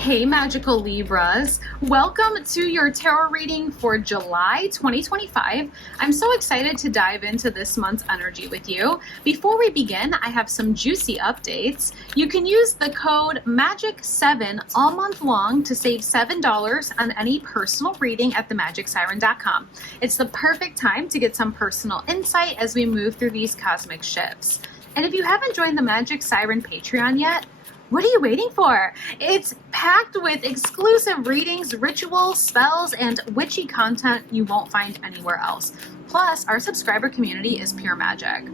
Hey magical Libras, welcome to your tarot reading for July 2025. I'm so excited to dive into this month's energy with you. Before we begin, I have some juicy updates. You can use the code MAGIC7 all month long to save $7 on any personal reading at themagicsiren.com. It's the perfect time to get some personal insight as we move through these cosmic shifts. And if you haven't joined the Magic Siren Patreon yet, what are you waiting for? It's packed with exclusive readings, rituals, spells, and witchy content you won't find anywhere else. Plus, our subscriber community is pure magic.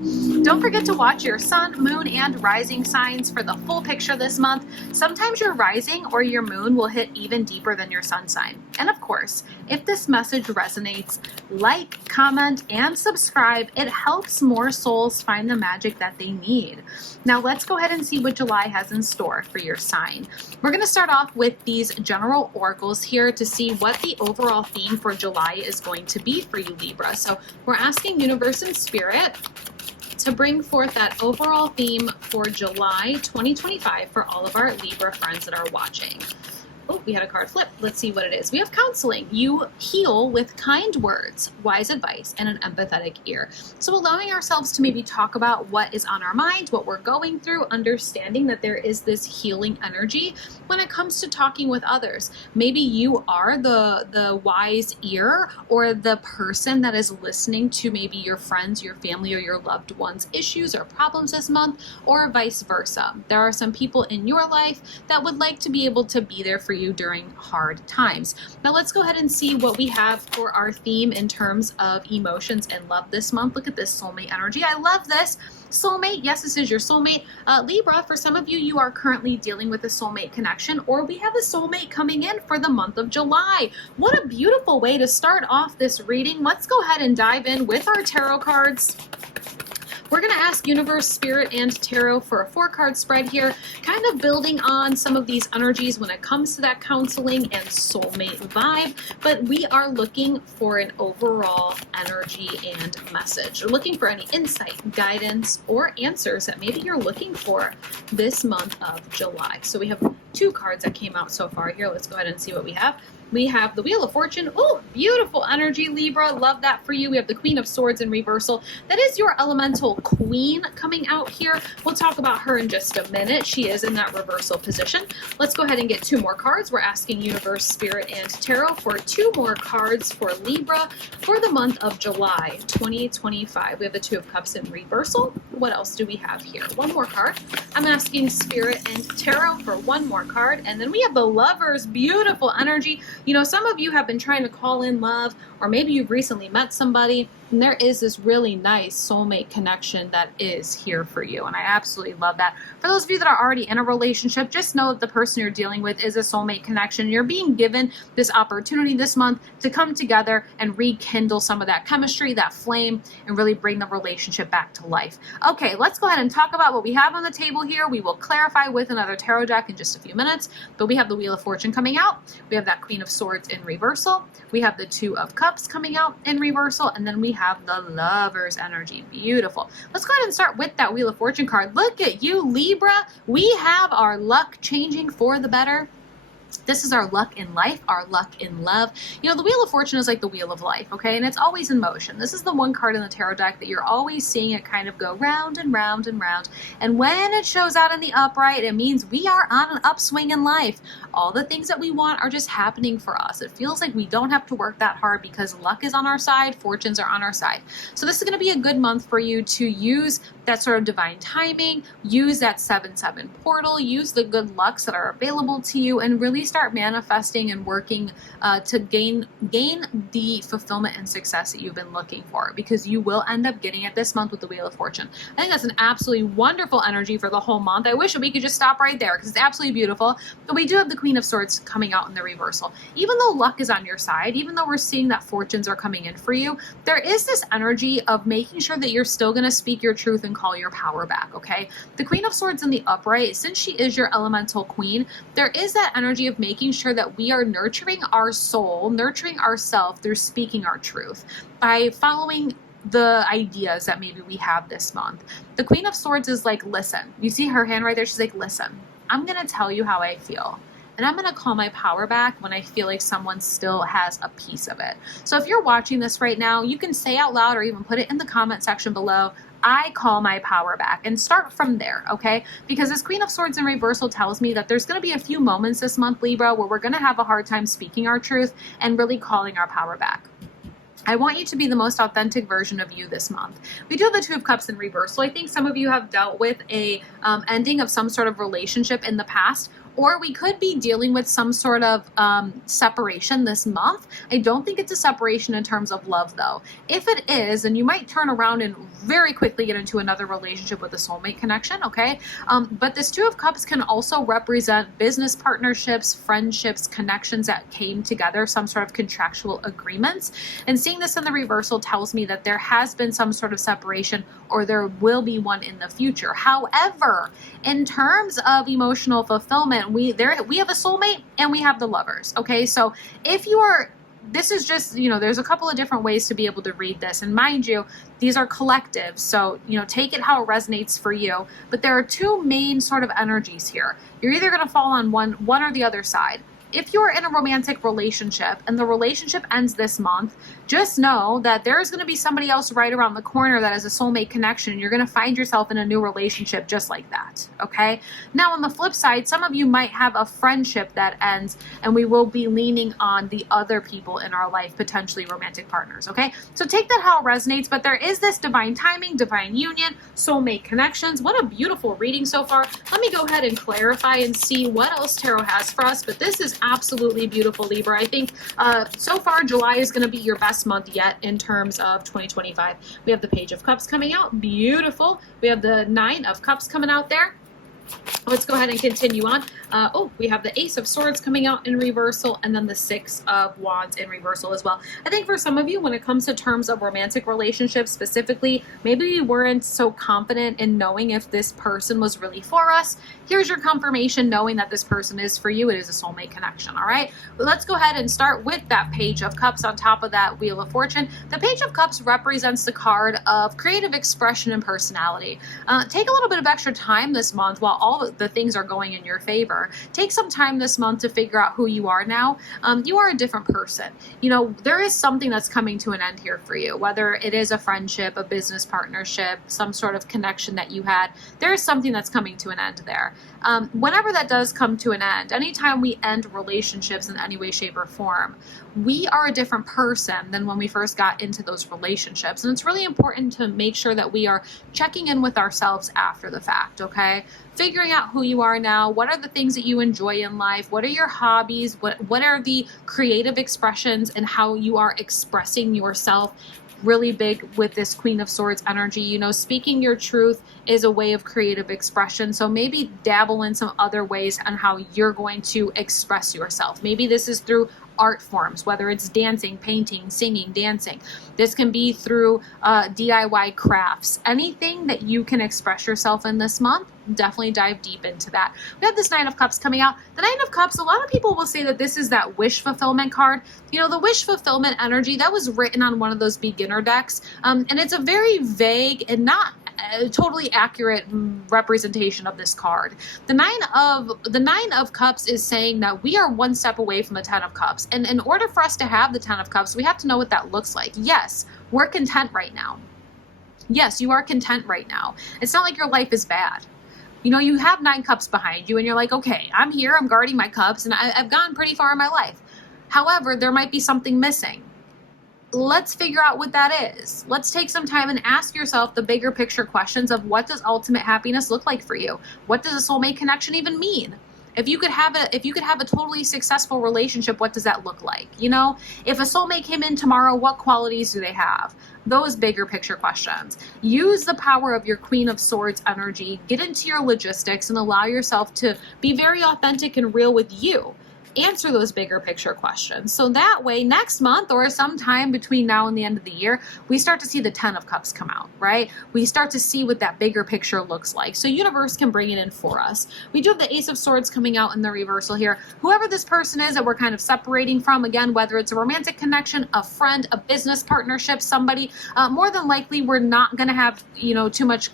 Don't forget to watch your sun, moon, and rising signs for the full picture this month. Sometimes your rising or your moon will hit even deeper than your sun sign. And of course, if this message resonates, like, comment, and subscribe. It helps more souls find the magic that they need. Now let's go ahead and see what July has in store for your sign. We're going to start off with these general oracles here to see what the overall theme for July is going to be for you, Libra. So we're asking Universe and Spirit to bring forth that overall theme for July 2025 for all of our Libra friends that are watching. Oh, we had a card flip. Let's see what it is. We have counseling. You heal with kind words, wise advice, and an empathetic ear. So allowing ourselves to maybe talk about what is on our mind, what we're going through, understanding that there is this healing energy when it comes to talking with others. Maybe you are the wise ear or the person that is listening to maybe your friends, your family, or your loved ones' issues or problems this month, or vice versa. There are some people in your life that would like to be able to be there for you during hard times. Now let's go ahead and see what we have for our theme in terms of emotions and love this month. Look at this soulmate energy. I love this. Soulmate, yes, this is your soulmate. Libra, for some of you, you are currently dealing with a soulmate connection, or we have a soulmate coming in for the month of July. What a beautiful way to start off this reading. Let's go ahead and dive in with our tarot cards. We're going to ask Universe, Spirit, and Tarot for a 4-card spread here, kind of building on some of these energies when it comes to that counseling and soulmate vibe, but we are looking for an overall energy and message. We're looking for any insight, guidance, or answers that maybe you're looking for this month of July. So we have 2 cards that came out so far here. Let's go ahead and see what we have. We have the Wheel of Fortune. Oh, beautiful energy, Libra. Love that for you. We have the Queen of Swords in reversal. That is your elemental queen coming out here. We'll talk about her in just a minute. She is in that reversal position. Let's go ahead and get 2 more cards. We're asking Universe, Spirit, and Tarot for 2 more cards for Libra for the month of July 2025. We have the 2 of Cups in reversal. What else do we have here? 1 more card. I'm asking Spirit and Tarot for 1 more card. And then we have the Lovers. Beautiful energy. You know, some of you have been trying to call in love, or maybe you've recently met somebody, and there is this really nice soulmate connection that is here for you. And I absolutely love that. For those of you that are already in a relationship, just know that the person you're dealing with is a soulmate connection. You're being given this opportunity this month to come together and rekindle some of that chemistry, that flame, and really bring the relationship back to life. Okay, let's go ahead and talk about what we have on the table here. We will clarify with another tarot deck in just a few minutes, but we have the Wheel of Fortune coming out. We have that Queen of Swords in reversal. We have the 2 of Cups coming out in reversal, and then we have the Lovers energy. Beautiful. Let's go ahead and start with that Wheel of Fortune card. Look at you, Libra. We have our luck changing for the better. This is our luck in life, our luck in love. You know, the Wheel of Fortune is like the wheel of life, okay? And it's always in motion. This is the one card in the tarot deck that you're always seeing it kind of go round and round and round. And when it shows out in the upright, it means we are on an upswing in life. All the things that we want are just happening for us. It feels like we don't have to work that hard because luck is on our side, fortunes are on our side. So this is going to be a good month for you to use that sort of divine timing, use that 7/7 portal, use the good lucks that are available to you, and really start manifesting and working to gain the fulfillment and success that you've been looking for, because you will end up getting it this month with the Wheel of Fortune. I think that's an absolutely wonderful energy for the whole month. I wish we could just stop right there because it's absolutely beautiful. But we do have the Queen of Swords coming out in the reversal. Even though luck is on your side, even though we're seeing that fortunes are coming in for you, there is this energy of making sure that you're still going to speak your truth and call your power back, okay? The Queen of Swords in the upright, since she is your elemental queen, there is that energy of making sure that we are nurturing our soul, nurturing ourselves through speaking our truth, by following the ideas that maybe we have this month. The Queen of Swords is like, listen. You see her hand right there? She's like, listen, I'm going to tell you how I feel. and I'm going to call my power back when I feel like someone still has a piece of it. So if you're watching this right now, you can say out loud or even put it in the comment section below, I call my power back, and start from there, okay? Because this Queen of Swords in reversal tells me that there's going to be a few moments this month, Libra, where we're going to have a hard time speaking our truth and really calling our power back. I want you to be the most authentic version of you this month. We do have the Two of Cups in reversal. I think some of you have dealt with a ending of some sort of relationship in the past, or we could be dealing with some sort of separation this month. I don't think it's a separation in terms of love, though. If it is, then you might turn around and very quickly get into another relationship with a soulmate connection, okay? But this Two of Cups can also represent business partnerships, friendships, connections that came together, some sort of contractual agreements. And seeing this in the reversal tells me that there has been some sort of separation, or there will be one in the future. However, in terms of emotional fulfillment, we have a soulmate and we have the lovers, okay? So if you are, this is just, there's a couple of different ways to be able to read this. And mind you, these are collectives. So, take it how it resonates for you. But there are two main sort of energies here. You're either going to fall on one or the other side. If you're in a romantic relationship and the relationship ends this month, just know that there's going to be somebody else right around the corner that is a soulmate connection, and you're going to find yourself in a new relationship just like that, okay? Now, on the flip side, some of you might have a friendship that ends, and we will be leaning on the other people in our life, potentially romantic partners, okay? So take that how it resonates, but there is this divine timing, divine union, soulmate connections. What a beautiful reading so far. Let me go ahead and clarify and see what else Tarot has for us, but this is absolutely beautiful, Libra. I think so far July is going to be your best month yet in terms of 2025. We have the Page of Cups coming out. Beautiful. We have the Nine of Cups coming out there. Let's go ahead and continue on. We have the Ace of Swords coming out in reversal, and then the Six of Wands in reversal as well. I think for some of you, when it comes to terms of romantic relationships specifically, maybe we weren't so confident in knowing if this person was really for us. Here's your confirmation knowing that this person is for you. It is a soulmate connection, all right? But let's go ahead and start with that Page of Cups on top of that Wheel of Fortune. The Page of Cups represents the card of creative expression and personality. Take a little bit of extra time this month while all the things are going in your favor. Take some time this month to figure out who you are now. You are a different person. There is something that's coming to an end here for you, whether it is a friendship, a business partnership, some sort of connection that you had. There is something that's coming to an end there. Whenever that does come to an end, anytime we end relationships in any way, shape, or form, we are a different person than when we first got into those relationships. And it's really important to make sure that we are checking in with ourselves after the fact, okay? Figuring out who you are now. What are the things that you enjoy in life? What are your hobbies? What are the creative expressions and how you are expressing yourself? Really big with this Queen of Swords energy. Speaking your truth is a way of creative expression. So maybe dabble in some other ways on how you're going to express yourself. Maybe this is through art forms, whether it's dancing, painting, singing, dancing. This can be through DIY crafts. Anything that you can express yourself in this month, definitely dive deep into that. We have this Nine of Cups coming out. The Nine of Cups, a lot of people will say that this is that wish fulfillment card. The wish fulfillment energy, that was written on one of those beginner decks. And it's a very vague and not totally accurate representation of this card. The Nine of Cups is saying that we are one step away from the Ten of Cups. And in order for us to have the Ten of Cups, we have to know what that looks like. Yes, we're content right now. Yes, you are content right now. It's not like your life is bad. You have 9 cups behind you and you're like, okay, I'm here, I'm guarding my cups, and I've gone pretty far in my life. However, there might be something missing. Let's figure out what that is. Let's take some time and ask yourself the bigger picture questions of what does ultimate happiness look like for you? What does a soulmate connection even mean? If you could have a totally successful relationship, what does that look like? If a soulmate came in tomorrow, what qualities do they have? Those bigger picture questions. Use the power of your Queen of Swords energy, get into your logistics, and allow yourself to be very authentic and real with you. Answer those bigger picture questions. So that way, next month or sometime between now and the end of the year, we start to see the Ten of Cups come out, right? We start to see what that bigger picture looks like. So universe can bring it in for us. We do have the Ace of Swords coming out in the reversal here. Whoever this person is that we're kind of separating from, again, whether it's a romantic connection, a friend, a business partnership, somebody, more than likely we're not going to have, too much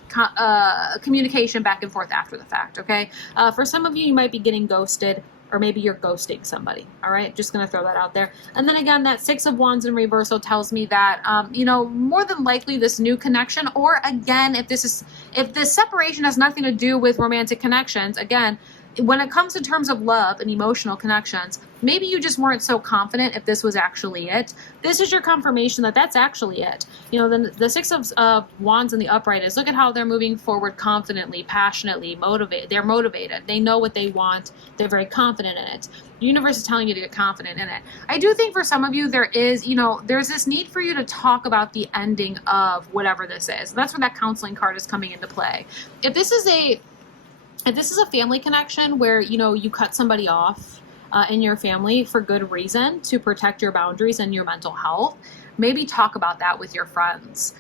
communication back and forth after the fact, okay? For some of you, you might be getting ghosted. or maybe you're ghosting somebody. All right, just going to throw that out there. And then again, that Six of Wands in reversal tells me that, more than likely this new connection, or again, if this separation has nothing to do with romantic connections, again, when it comes to terms of love and emotional connections, maybe you just weren't so confident if this was actually it. This is your confirmation that that's actually it. The Six of Wands in the upright is, look at how they're moving forward confidently, passionately, motivated. They're motivated. They know what they want. They're very confident in it. The universe is telling you to get confident in it. I do think for some of you, there's this need for you to talk about the ending of whatever this is. That's where that counseling card is coming into play. If this is a family connection where, you cut somebody off in your family for good reason to protect your boundaries and your mental health, maybe talk about that with your friends.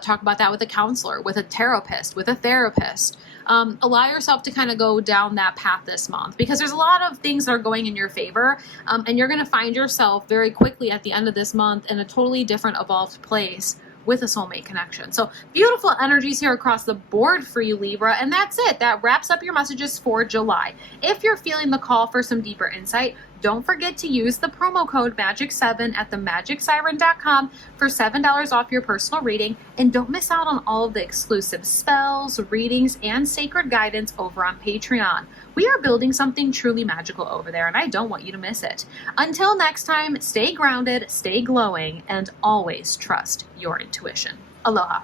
Talk about that with a counselor, with a therapist, with a therapist. Allow yourself to kind of go down that path this month, because there's a lot of things that are going in your favor, and you're going to find yourself very quickly at the end of this month in a totally different, evolved place with a soulmate connection. So beautiful energies here across the board for you, Libra. And that's it. That wraps up your messages for July. If you're feeling the call for some deeper insight, don't forget to use the promo code MAGIC7 at themagicsiren.com for $7 off your personal reading. And don't miss out on all of the exclusive spells, readings, and sacred guidance over on Patreon. We are building something truly magical over there, and I don't want you to miss it. Until next time, stay grounded, stay glowing, and always trust your intuition. Aloha.